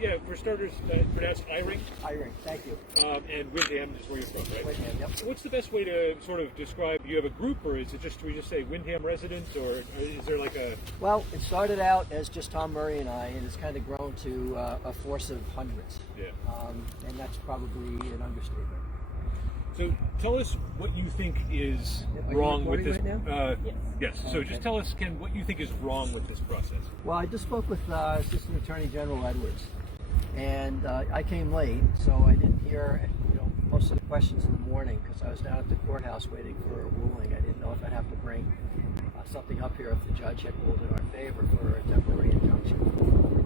Yeah, for starters, pronounce Eyring. Eyring, thank you. And Windham is where you're from, right? Windham, yep. What's the best way to sort of describe, do you have a group, or is it just, do we just say Windham residents, or is there like a... Well, it started out as just Tom Murray and I, and it's kind of grown to a force of hundreds. Yeah. And that's probably an understatement. So tell us what you think is wrong with this. Right now? Yes. So Okay. just tell us, Ken, what you think is wrong with this process. Well, I just spoke with Assistant Attorney General Edwards, and I came late, so I didn't hear most of the questions in the morning because I was down at the courthouse waiting for a ruling. I didn't know if I'd have to bring something up here if the judge had ruled in our favor for a temporary injunction.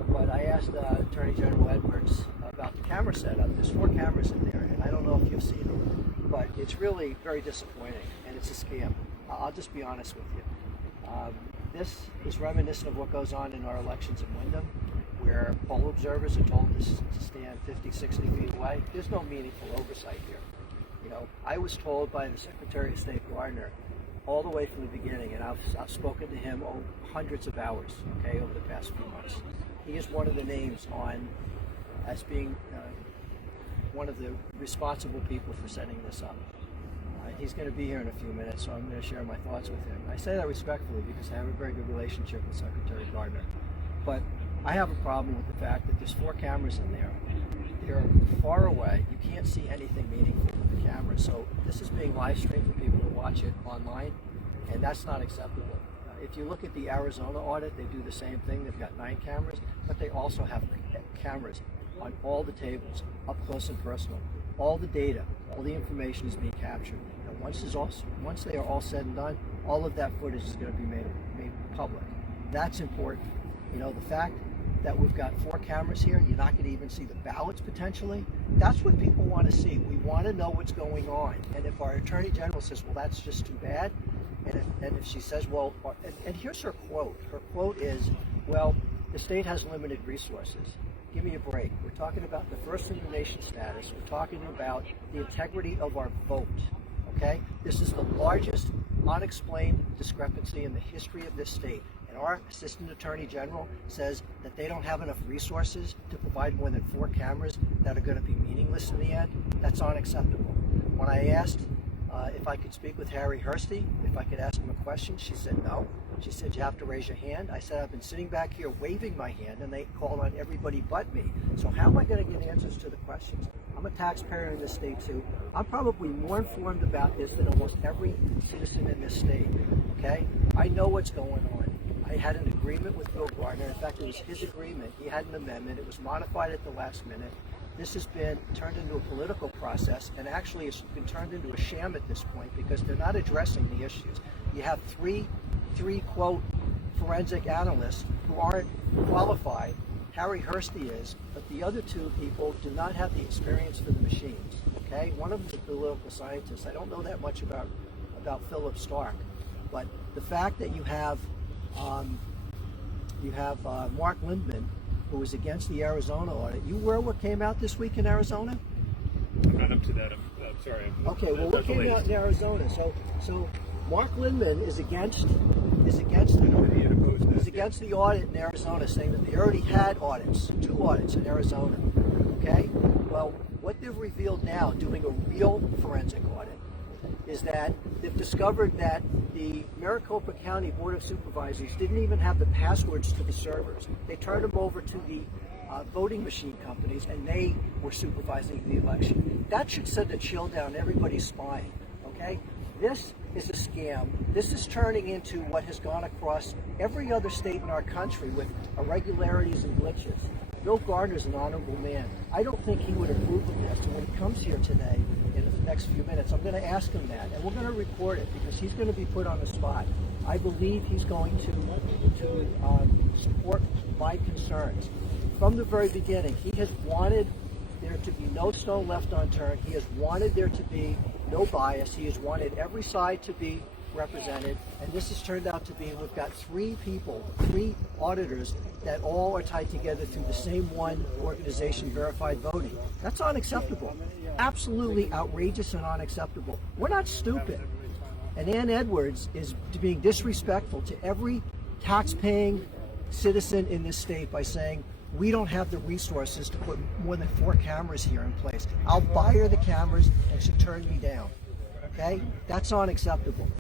But I asked Attorney General Edwards about the camera setup. There's 4 cameras in there, and I don't know if you've seen them, but it's really very disappointing, and it's a scam. I'll just be honest with you. This is reminiscent of what goes on in our elections in Windham, where poll observers are told to stand 50, 60 feet away. There's no meaningful oversight here. I was told by the Secretary of State Gardner all the way from the beginning, and I've spoken to him hundreds of hours, over the past few months. He is one of the names as being one of the responsible people for setting this up. He's going to be here in a few minutes, so I'm going to share my thoughts with him. I say that respectfully because I have a very good relationship with Secretary Gardner. But I have a problem with the fact that there's 4 cameras in there. They're far away. You can't see anything meaningful with the camera. So this is being live streamed for people to watch it online, and that's not acceptable. If you look at the Arizona audit, they do the same thing. They've got 9 cameras, but they also have cameras on all the tables, up close and personal. All the data, all the information is being captured. Once they are all said and done, all of that footage is going to be made public. That's important. The fact that we've got 4 cameras here, you're not going to even see the ballots potentially. That's what people want to see. We want to know what's going on. And if our Attorney General says, well, that's just too bad, and if she says, well, and here's her quote. Her quote is, well, the state has limited resources. Give me a break. We're talking about the first in the nation status. We're talking about the integrity of our vote. Okay? This is the largest unexplained discrepancy in the history of this state. And our Assistant Attorney General says that they don't have enough resources to provide more than 4 cameras that are going to be meaningless in the end. That's unacceptable. When I asked if I could speak with Harry Hursty, if I could ask him a question, she said no. She said, you have to raise your hand. I said, I've been sitting back here waving my hand, and they called on everybody but me. So how am I going to get answers to the questions? I'm a taxpayer in this state too. I'm probably more informed about this than almost every citizen in this state, okay? I know what's going on. I had an agreement with Bill Gardner. In fact, it was his agreement. He had an amendment. It was modified at the last minute. This has been turned into a political process, and actually it's been turned into a sham at this point because they're not addressing the issues. You have three quote forensic analysts who aren't qualified. Harry Hursty is, but the other 2 people do not have the experience for the machines. Okay, one of them is a political scientist. I don't know that much about Philip Stark, but the fact that you have Mark Lindman, who was against the Arizona audit. You were what came out this week in Arizona? I'm not up to that. I'm sorry. Okay, well, what came out in Arizona? So Mark Lindman is against the audit in Arizona, saying that they already had audits, 2 audits in Arizona. Okay? Well, what they've revealed now, doing a real forensic audit, is that they've discovered that the Maricopa County Board of Supervisors didn't even have the passwords to the servers. They turned them over to the voting machine companies, and they were supervising the election. That should send a chill down everybody's spine, okay? This is a scam. This is turning into what has gone across every other state in our country with irregularities and glitches. Bill Gardner's an honorable man. I don't think he would approve of this. And when he comes here today, in the next few minutes, I'm going to ask him that, and we're going to record it because he's going to be put on the spot. I believe he's going to support my concerns. From the very beginning, he has wanted there to be no stone left unturned. He has wanted there to be no bias. He has wanted every side to be represented, and this has turned out to be, we've got 3 people, 3 auditors that all are tied together through the same one organization, Verified Voting. That's unacceptable. Absolutely outrageous and unacceptable. We're not stupid. And Ann Edwards is being disrespectful to every tax-paying citizen in this state by saying, we don't have the resources to put more than 4 cameras here in place. I'll buy her the cameras and she turned me down. Okay? That's unacceptable.